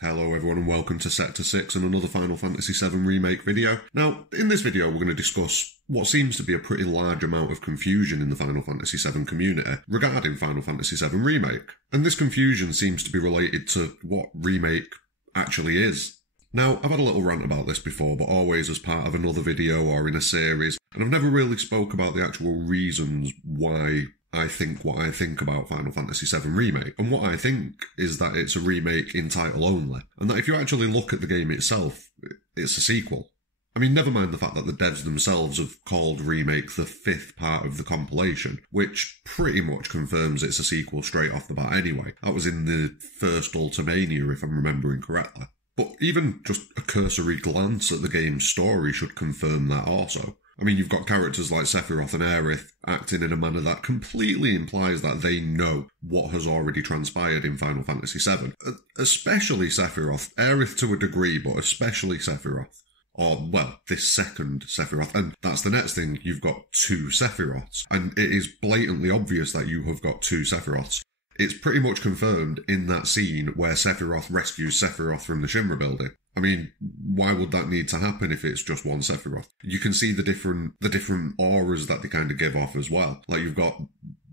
Hello everyone and welcome to Sector 6 and another Final Fantasy VII Remake video. Now, in this video we're going to discuss what seems to be a pretty large amount of confusion in the Final Fantasy VII community regarding Final Fantasy VII Remake. And this confusion seems to be related to what Remake actually is. Now, I've had a little rant about this before, but always as part of another video or in a series, and I've never really spoke about the actual reasons why I think what I think about Final Fantasy VII Remake. And what I think is that it's a remake in title only, and that if you actually look at the game itself, it's a sequel. I mean, never mind the fact that the devs themselves have called Remake the 5th part of the compilation, which pretty much confirms it's a sequel straight off the bat anyway. That was in the first Ultimania, if I'm remembering correctly. But even just a cursory glance at the game's story should confirm that also. I mean, you've got characters like Sephiroth and Aerith acting in a manner that completely implies that they know what has already transpired in Final Fantasy VII. Especially Sephiroth. Aerith to a degree, but especially Sephiroth. Or, well, this second Sephiroth. And that's the next thing, you've got two Sephiroths. And it is blatantly obvious that you have got two Sephiroths. It's pretty much confirmed in that scene where Sephiroth rescues Sephiroth from the Shinra building. I mean, why would that need to happen if it's just one Sephiroth? You can see the different auras that they kind of give off as well. Like, you've got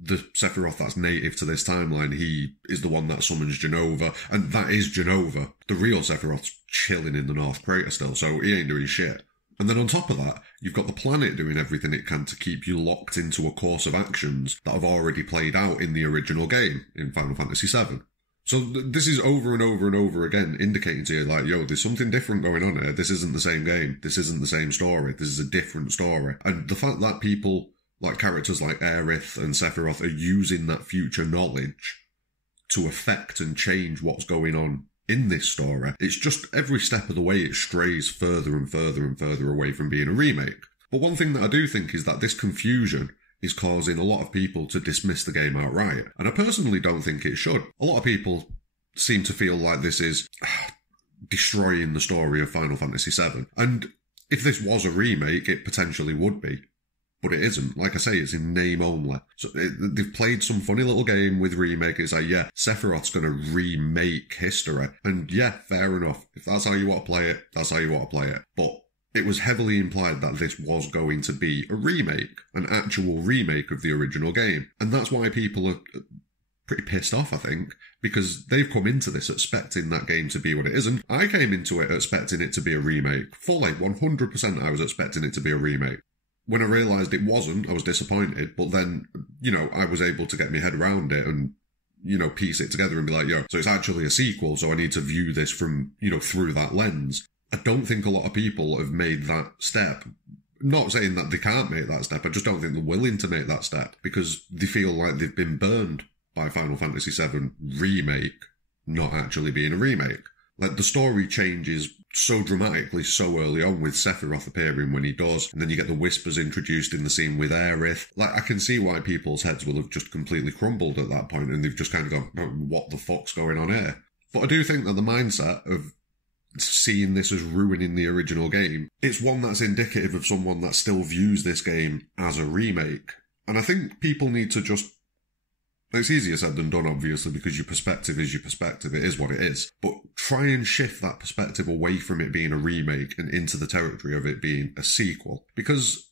the Sephiroth that's native to this timeline. He is the one that summons Jenova, and that is Jenova. The real Sephiroth's chilling in the North Crater still, so he ain't doing shit. And then on top of that, you've got the planet doing everything it can to keep you locked into a course of actions that have already played out in the original game in Final Fantasy VII. So this is over and over and over again indicating to you, like, yo, there's something different going on here. This isn't the same game. This isn't the same story. This is a different story. And the fact that people, like characters like Aerith and Sephiroth, are using that future knowledge to affect and change what's going on in this story, it's just every step of the way it strays further and further and further away from being a remake. But one thing that I do think is that this confusion is causing a lot of people to dismiss the game outright. And I personally don't think it should. A lot of people seem to feel like this is destroying the story of Final Fantasy VII. And if this was a remake, it potentially would be. But it isn't. Like I say, it's in name only. So they've played some funny little game with Remake. It's like, yeah, Sephiroth's going to remake history. And yeah, fair enough. If that's how you want to play it, that's how you want to play it. But it was heavily implied that this was going to be a remake, an actual remake of the original game. And that's why people are pretty pissed off, I think, because they've come into this expecting that game to be what it isn't. I came into it expecting it to be a remake. Fully, 100% I was expecting it to be a remake. When I realised it wasn't, I was disappointed, but then, I was able to get my head around it and, piece it together and be like, yo, so it's actually a sequel, so I need to view this from, through that lens. I don't think a lot of people have made that step. Not saying that they can't make that step, I just don't think they're willing to make that step, because they feel like they've been burned by Final Fantasy VII Remake not actually being a remake. Like, the story changes so dramatically so early on with Sephiroth appearing when he does, and then you get the whispers introduced in the scene with Aerith. Like, I can see why people's heads will have just completely crumbled at that point, and they've just kind of gone, oh, what the fuck's going on here? But I do think that the mindset of seeing this as ruining the original game, it's one that's indicative of someone that still views this game as a remake. And I think people need to just... It's easier said than done, obviously, because your perspective is your perspective. It is what it is. But try and shift that perspective away from it being a remake and into the territory of it being a sequel. Because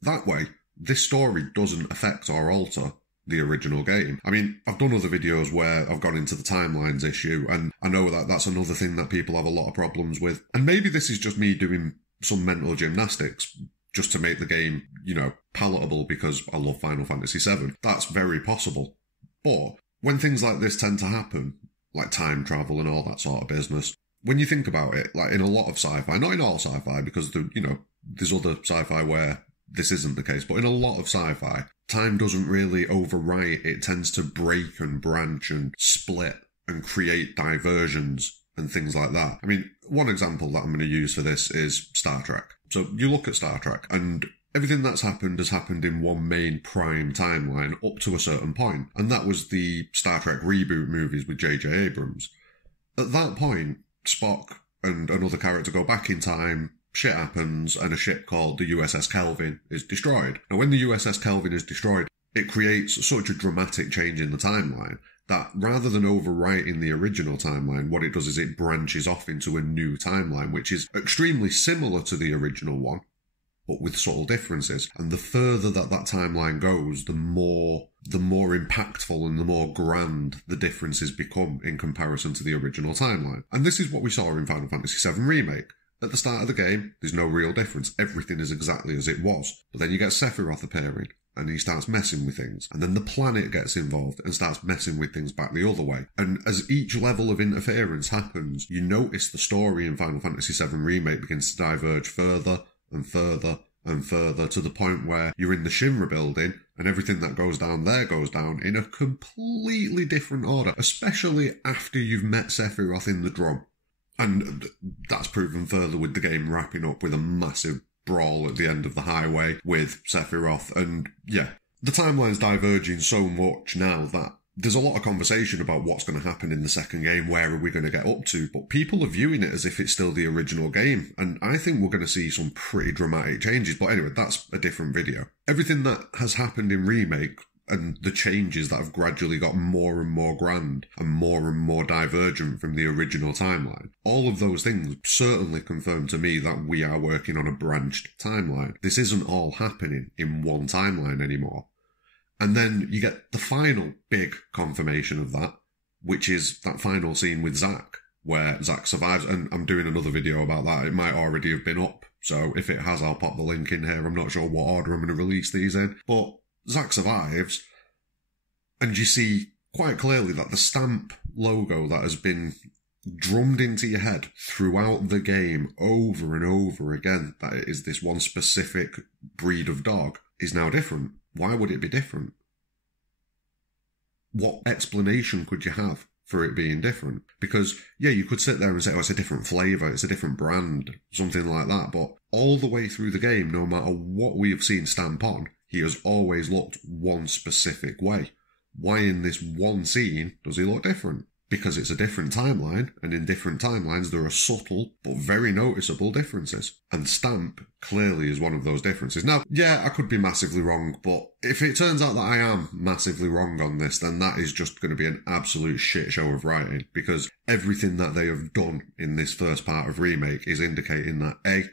that way, this story doesn't affect or alter the original game. I mean, I've done other videos where I've gone into the timelines issue, and I know that that's another thing that people have a lot of problems with. And maybe this is just me doing some mental gymnastics just to make the game, palatable because I love Final Fantasy VII. That's very possible. But when things like this tend to happen, like time travel and all that sort of business, when you think about it, like in a lot of sci-fi, not in all sci-fi, because there's other sci-fi where this isn't the case, but in a lot of sci-fi, time doesn't really overwrite. It tends to break and branch and split and create diversions and things like that. I mean, one example that I'm going to use for this is Star Trek. So you look at Star Trek, and everything that's happened has happened in one main prime timeline up to a certain point, and that was the Star Trek reboot movies with J.J. Abrams. At that point, Spock and another character go back in time, shit happens, and a ship called the USS Kelvin is destroyed. Now, when the USS Kelvin is destroyed, it creates such a dramatic change in the timeline that rather than overwriting the original timeline, what it does is it branches off into a new timeline, which is extremely similar to the original one, but with subtle differences. And the further that timeline goes, the more impactful and the more grand the differences become in comparison to the original timeline. And this is what we saw in Final Fantasy VII Remake. At the start of the game, there's no real difference. Everything is exactly as it was. But then you get Sephiroth appearing, and he starts messing with things. And then the planet gets involved and starts messing with things back the other way. And as each level of interference happens, you notice the story in Final Fantasy VII Remake begins to diverge further and further and further, to the point where you're in the Shinra building and everything that goes down there goes down in a completely different order, especially after you've met Sephiroth in the drum. And that's proven further with the game wrapping up with a massive brawl at the end of the highway with Sephiroth. And yeah, the timeline's diverging so much now that there's a lot of conversation about what's going to happen in the second game, where are we going to get up to, but people are viewing it as if it's still the original game, and I think we're going to see some pretty dramatic changes. But anyway, that's a different video. Everything that has happened in Remake and the changes that have gradually got more and more grand and more divergent from the original timeline, all of those things certainly confirm to me that we are working on a branched timeline. This isn't all happening in one timeline anymore. And then you get the final big confirmation of that, which is that final scene with Zack, where Zack survives. And I'm doing another video about that. It might already have been up, so if it has, I'll pop the link in here. I'm not sure what order I'm going to release these in. But Zack survives, and you see quite clearly that the stamp logo that has been drummed into your head throughout the game over and over again, that it is this one specific breed of dog, is now different. Why would it be different? What explanation could you have for it being different? Because, yeah, you could sit there and say, oh, it's a different flavour, it's a different brand, something like that. But all the way through the game, no matter what we have seen Stamp on, he has always looked one specific way. Why in this one scene does he look different? Because it's a different timeline, and in different timelines there are subtle but very noticeable differences. And Stamp clearly is one of those differences. Now, yeah, I could be massively wrong, but if it turns out that I am massively wrong on this, then that is just going to be an absolute shit show of writing, because everything that they have done in this first part of Remake is indicating that A,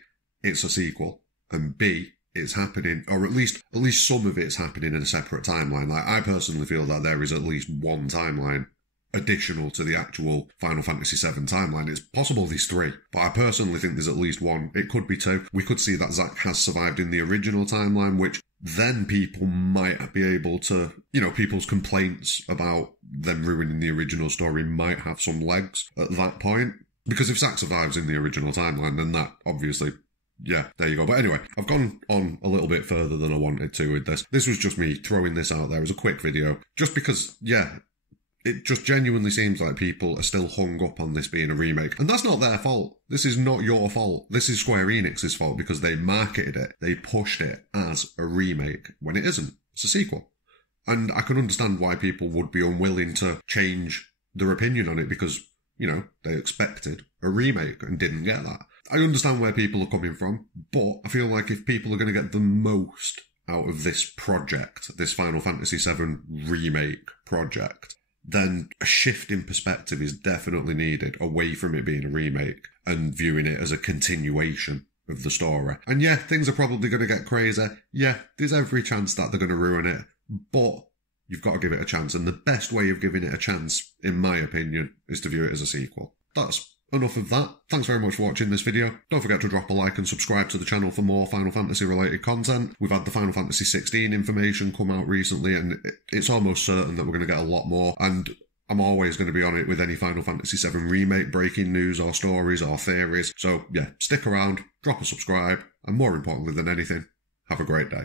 it's a sequel, and B, it's happening, or at least some of it's happening in a separate timeline. Like, I personally feel that there is at least one timeline additional to the actual Final Fantasy VII timeline. It's possible there's three, but I personally think there's at least one. It could be two. We could see that Zack has survived in the original timeline, which then people might be able to, people's complaints about them ruining the original story might have some legs at that point. Because if Zack survives in the original timeline, then that obviously, yeah, there you go. But anyway, I've gone on a little bit further than I wanted to with this. This was just me throwing this out there as a quick video, just because, yeah, it just genuinely seems like people are still hung up on this being a remake. And that's not their fault. This is not your fault. This is Square Enix's fault, because they marketed it, they pushed it as a remake when it isn't. It's a sequel. And I can understand why people would be unwilling to change their opinion on it, because, they expected a remake and didn't get that. I understand where people are coming from, but I feel like if people are going to get the most out of this project, this Final Fantasy VII Remake project, then a shift in perspective is definitely needed away from it being a remake and viewing it as a continuation of the story. And yeah, things are probably going to get crazy. Yeah, there's every chance that they're going to ruin it, but you've got to give it a chance. And the best way of giving it a chance, in my opinion, is to view it as a sequel. That's enough of that. Thanks very much for watching this video. Don't forget to drop a like and subscribe to the channel for more Final Fantasy related content. We've had the Final Fantasy XVI information come out recently, and it's almost certain that we're going to get a lot more. And I'm always going to be on it with any Final Fantasy VII Remake breaking news or stories or theories. So yeah, stick around, drop a subscribe, and more importantly than anything, have a great day.